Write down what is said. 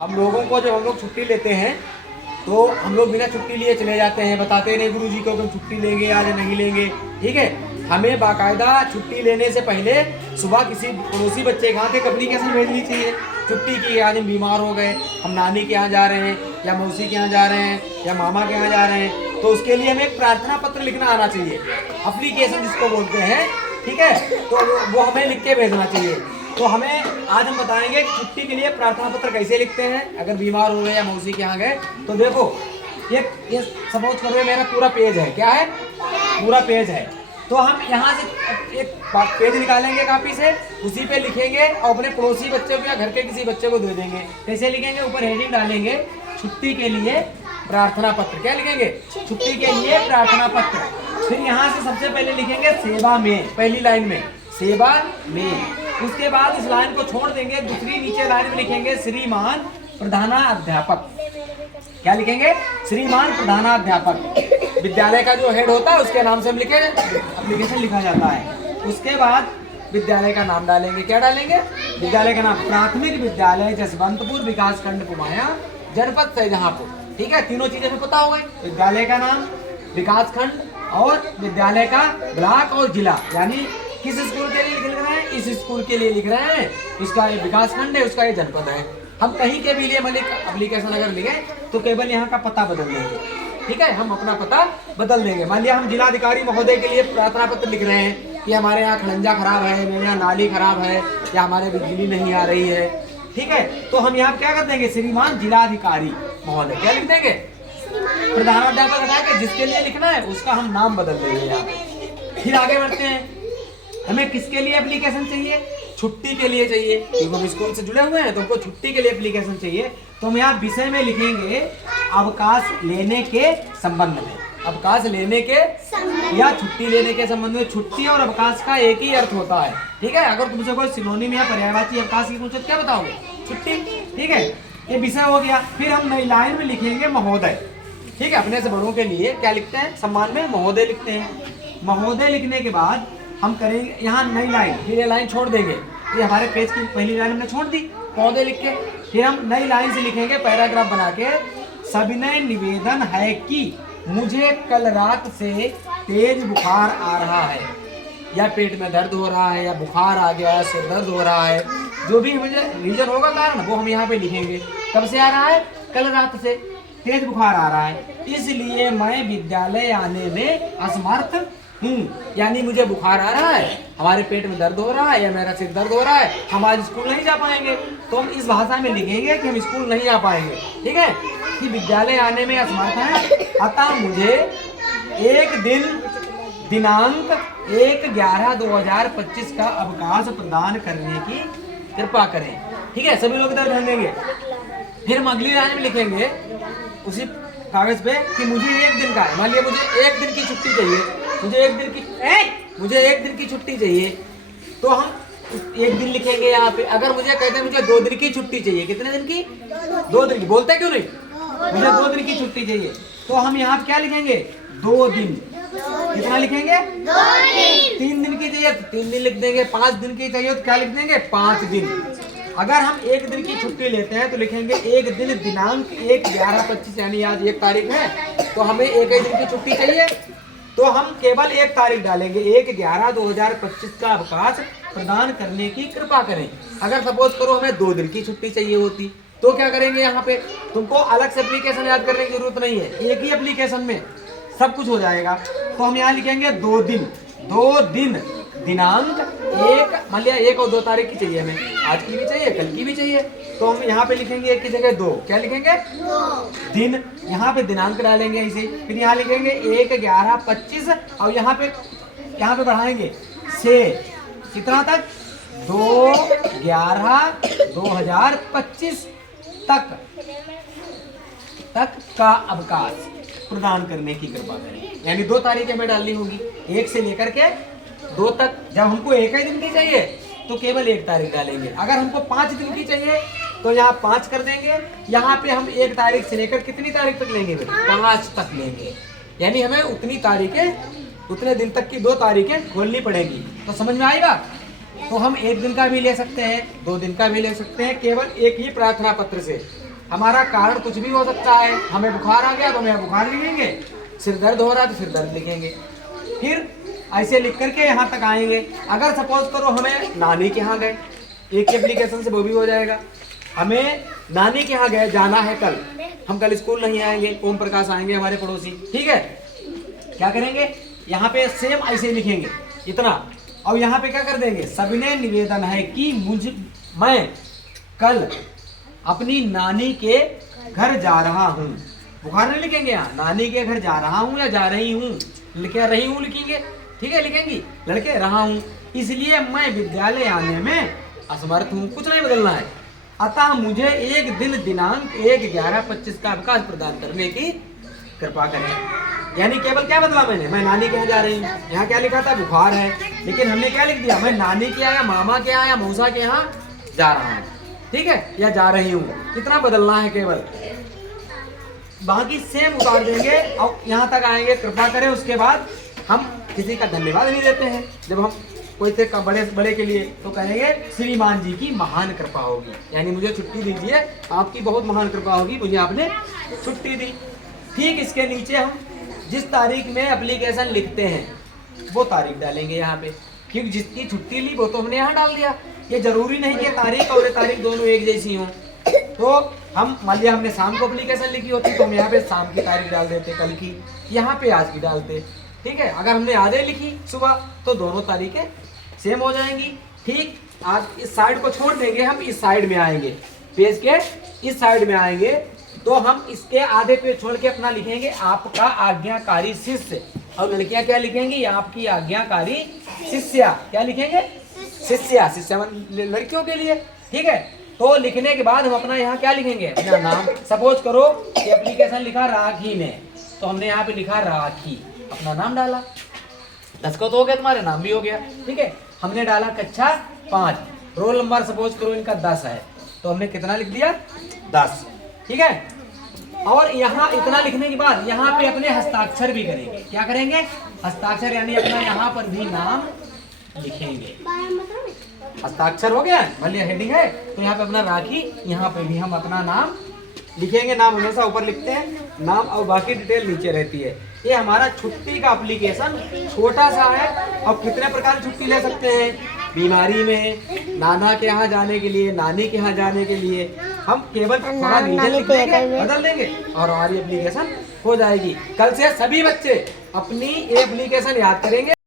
हम लोगों को जब हम लोग छुट्टी लेते हैं तो हम लोग बिना छुट्टी लिए चले जाते हैं, बताते नहीं गुरुजी को कि हम छुट्टी लेंगे आज नहीं लेंगे। ठीक है, हमें बाकायदा छुट्टी लेने से पहले सुबह किसी पड़ोसी बच्चे के हाथ एक एप्लीकेशन भेजनी चाहिए छुट्टी की। आज हम बीमार हो गए, हम नानी के यहाँ जा रहे हैं या मौसी के यहाँ जा रहे हैं या मामा के यहाँ जा रहे हैं, तो उसके लिए हमें एक प्रार्थना पत्र लिखना आना चाहिए, एप्लीकेशन जिसको बोलते हैं। ठीक है, तो वो हमें लिख के भेजना चाहिए। तो हमें आज हम बताएंगे कि छुट्टी के लिए प्रार्थना पत्र कैसे लिखते हैं अगर बीमार हो गए या मौसी के यहाँ गए। तो देखो ये सपोज करो मेरा पूरा पेज है, क्या है, पूरा पेज है। तो हम यहाँ से एक पेज निकालेंगे कापी से, उसी पे लिखेंगे और अपने पड़ोसी बच्चे को या घर के किसी बच्चे को दे देंगे। कैसे लिखेंगे, ऊपर हेडिंग डालेंगे छुट्टी के लिए प्रार्थना पत्र। क्या लिखेंगे, छुट्टी के लिए प्रार्थना पत्र। फिर यहाँ से सबसे पहले लिखेंगे सेवा में, पहली लाइन में सेवा में। उसके बाद इस लाइन को छोड़ देंगे, दूसरी नीचे लाइन में लिखेंगे श्रीमान प्रधानाध्यापक। क्या लिखेंगे, श्रीमान प्रधानाध्यापक। विद्यालय का जो हेड होता है उसके नाम से हम लिखे एप्लीकेशन लिखा जाता है। उसके बाद विद्यालय का नाम डालेंगे। क्या डालेंगे, विद्यालय का नाम, प्राथमिक विद्यालय जसवंतपुर विकास खंड कुमाया, जनपद शाहजहांपुर। ठीक है, तीनों चीजें हमें पता हो गई, विद्यालय का नाम, विकास खंड और विद्यालय का ब्लॉक और जिला। यानी किस स्कूल के लिए लिख रहे हैं, इस स्कूल के लिए लिख रहे हैं, इसका ये विकास खंड है, उसका ये जनपद है। हम कहीं के भी लिए एप्लीकेशन अगर लिखे तो केवल यहाँ का पता बदल देंगे। ठीक है, हम अपना पता बदल देंगे। मान लिया हम जिलाधिकारी महोदय के लिए प्रार्थना पत्र लिख रहे हैं कि हमारे यहाँ खड़ंजा खराब है, मेरे यहाँ नाली खराब है या हमारे बिजली नहीं आ रही है। ठीक है, तो हम यहाँ क्या कर देंगे, श्रीमान जिलाधिकारी महोदय। क्या लिख देंगे, प्रधानाध्यापक हटा के जिसके लिए लिखना है उसका हम नाम बदल देंगे यहाँ। फिर आगे बढ़ते हैं, हमें किसके लिए एप्लीकेशन चाहिए, छुट्टी के लिए चाहिए, क्योंकि हम स्कूल से जुड़े हुए हैं तो हमको छुट्टी के लिए एप्लीकेशन चाहिए। तो हम यहाँ विषय में लिखेंगे अवकाश लेने के संबंध में, अवकाश लेने के या छुट्टी लेने के संबंध में। छुट्टी और अवकाश का एक ही अर्थ होता है। ठीक है, अगर तुमसे कोई सिनोनिम या पर्यायवाची अवकाश की पूछे तो क्या बताओगे, छुट्टी। ठीक है, ये विषय हो गया। फिर हम नई लाइन में लिखेंगे महोदय। ठीक है, अपने से बड़ों के लिए क्या लिखते हैं, सम्मान में महोदय लिखते हैं। महोदय लिखने के बाद हम करेंगे यहाँ नई लाइन, फिर ये लाइन छोड़ देंगे, ये हमारे पेज की पहली लाइन हमने छोड़ दी महोदय लिख के। फिर हम नई लाइन से लिखेंगे पैराग्राफ बना के, सविनय निवेदन है कि मुझे कल रात से तेज बुखार आ रहा है, या पेट में दर्द हो रहा है, या बुखार आ गया, सिर दर्द हो रहा है, जो भी मुझे रीजन होगा कारण वो हम यहाँ पे लिखेंगे। कब से आ रहा है, कल रात से तेज बुखार आ रहा है, इसलिए मैं विद्यालय आने में असमर्थ हूँ। यानी मुझे बुखार आ रहा है, हमारे पेट में दर्द हो रहा है या मेरा सिर दर्द हो रहा है, हम आज स्कूल नहीं जा पाएंगे। तो हम इस भाषा में लिखेंगे कि हम स्कूल नहीं जा पाएंगे। ठीक है, कि विद्यालय आने में असमर्थ है, अतः मुझे एक दिन दिनांक 1/11/2025 का अवकाश प्रदान करने की कृपा करें। ठीक है, सभी लोग इधर ध्यान देंगे। फिर हम अगली लाइन में लिखेंगे उसी कागज पे कि मुझे एक दिन का है, मान लिया मुझे एक दिन की छुट्टी चाहिए, मुझे एक दिन की छुट्टी चाहिए, तो हम एक दिन लिखेंगे यहाँ पे। अगर मुझे कहते हैं मुझे 2 दिन की छुट्टी चाहिए, कितने दिन की, 2 दिन की, बोलते क्यों नहीं, मुझे 2 दिन की छुट्टी चाहिए, तो हम यहाँ पे क्या लिखेंगे, 2 दिन। कितना लिखेंगे, 2 दिन। 3 दिन की चाहिए तो 3 दिन लिख देंगे, 5 दिन की चाहिए तो क्या लिख देंगे, 5 दिन। अगर हम एक दिन की छुट्टी लेते हैं तो लिखेंगे एक दिन दिनांक 1/11/25, यानी आज 1 तारीख है तो हमें एक ही दिन की छुट्टी चाहिए, तो हम केवल 1 तारीख डालेंगे, 1/11/2025 का अवकाश प्रदान करने की कृपा करें। अगर सपोज करो हमें 2 दिन की छुट्टी चाहिए होती तो क्या करेंगे, यहाँ पे तुमको अलग से एप्लीकेशन याद करने की जरूरत नहीं है, एक ही एप्लीकेशन में सब कुछ हो जाएगा। तो हम यहाँ लिखेंगे 2 दिन, 2 दिन दिनांक 1, मान लिया 1 और 2 तारीख की चाहिए हमें, आज की भी चाहिए कल की भी चाहिए, तो हम यहाँ पे लिखेंगे 1 की जगह 2, क्या लिखेंगे, 2 दिन। यहाँ पे दिनांक डालेंगे ऐसे, फिर यहाँ लिखेंगे 1/11/25 और यहाँ पे बढ़ाएंगे से कितना तक, 2/11/2025 तक का अवकाश प्रदान करने की कृपा करें। यानी 2 तारीखें हमें डालनी होगी, 1 से लेकर के 2 तक। जब हमको एक ही दिन की चाहिए तो केवल 1 तारीख डालेंगे, अगर हमको 5 दिन की चाहिए तो यहाँ 5 कर देंगे। यहाँ पे हम 1 तारीख से लेकर कितनी तारीख तक लेंगे, 5 तक लेंगे। यानी हमें उतनी तारीखें, उतने दिन तक की 2 तारीखें खोलनी पड़ेगी। तो समझ में आएगा। तो हम 1 दिन का भी ले सकते हैं, 2 दिन का भी ले सकते हैं, केवल एक ही प्रार्थना पत्र से। हमारा कारण कुछ भी हो सकता है। हमें बुखार आ गया तो हम यहाँ बुखार लिखेंगे, सिर दर्द हो रहा है तो सिर दर्द लिखेंगे। फिर ऐसे लिख करके यहाँ तक आएंगे। अगर सपोज करो हमें नानी के यहाँ गए, एक एप्लीकेशन से वो भी हो जाएगा। हमें नानी के यहाँ गए, जाना है कल, हम कल स्कूल नहीं आएंगे, ओम प्रकाश आएंगे हमारे पड़ोसी, ठीक है। क्या करेंगे, यहाँ पे सेम ऐसे लिखेंगे इतना, और यहाँ पे क्या कर देंगे, सविनय निवेदन है कि मैं कल अपनी नानी के घर जा रहा हूँ। बुखार नहीं लिखेंगे यहाँ, नानी के घर जा रहा हूँ या जा रही हूँ, लिखे रही हूँ लिखेंगे, ठीक है, लिखेंगी लड़के रहा हूँ, इसलिए मैं विद्यालय आने में असमर्थ हूँ, कुछ नहीं बदलना है। अतः मुझे एक दिन दिनांक 1/11/25 का अवकाश प्रदान करने की कृपा करें। यानी केवल क्या बदला मैंने, मैं नानी के यहाँ जा रही हूँ, यहाँ क्या लिखा था बुखार है, लेकिन हमने क्या लिख दिया, मैं नानी के यहाँ या मामा के यहाँ या मौसा के यहाँ जा रहा हूँ, ठीक है, या जा रही हूँ, कितना बदलना है केवल, बाकी सेम उतार देंगे और यहाँ तक आएंगे कृपा करें। उसके बाद हम किसी का धन्यवाद भी देते हैं, जब हम कोई से बड़े के लिए तो कहेंगे श्रीमान जी की महान कृपा होगी, यानी मुझे छुट्टी दीजिए, आपकी बहुत महान कृपा होगी, मुझे आपने छुट्टी दी। ठीक इसके नीचे हम जिस तारीख में एप्लीकेशन लिखते हैं वो तारीख डालेंगे यहाँ पे, क्योंकि जिसकी छुट्टी ली वो तो हमने यहाँ डाल दिया। ये जरूरी नहीं कि तारीख और तारीख दोनों एक जैसी हों, तो हम मान लिया हमने शाम को एप्लीकेशन लिखी होती तो हम यहाँ पे शाम की तारीख डाल देते, कल की, यहाँ पे आज की डालते, ठीक है। अगर हमने आज लिखी सुबह तो दोनों तारीखें सेम हो जाएंगी। ठीक, आज इस साइड को छोड़ देंगे, हम इस साइड में आएंगे, पेज के इस साइड में आएंगे तो हम इसके आधे पेज छोड़ के अपना लिखेंगे आपका आज्ञाकारी शिष्य, और लड़कियां क्या लिखेंगी, आपकी आज्ञाकारी शिष्या, क्या लिखेंगे, शिष्या, शिष्या लड़कियों के लिए, ठीक है। तो लिखने के बाद हम अपना यहाँ क्या लिखेंगे, अपना नाम। सपोज करो कि एप्लीकेशन लिखा राखी ने, तो हमने यहाँ पे लिखा राखी, अपना नाम डाला, 10 को तो हो गया, तुम्हारा नाम भी हो गया, ठीक है। हमने डाला कक्षा 5, रोल नंबर सपोज करो इनका 10 है, तो हमने कितना लिख दिया, 10, ठीक है। और यहाँ इतना लिखने के बाद यहाँ पे अपने हस्ताक्षर भी करेंगे, क्या करेंगे, हस्ताक्षर, यानी अपना यहाँ पर भी नाम लिखेंगे। हस्ताक्षर हो गया, भले हेडिंग है तो यहाँ पे अपना राखी, यहाँ पे भी हम अपना नाम लिखेंगे। नाम हमेशा ऊपर लिखते हैं, नाम और बाकी डिटेल नीचे रहती है। ये हमारा छुट्टी का एप्लीकेशन छोटा सा है। और कितने प्रकार की छुट्टी ले सकते हैं, बीमारी में, नाना के यहाँ जाने के लिए, नानी के यहाँ जाने के लिए, हम केवल थोड़ा नीचे लिख देंगे, बदल देंगे और हमारी एप्लीकेशन हो जाएगी। कल से सभी बच्चे अपनी एप्लीकेशन याद करेंगे।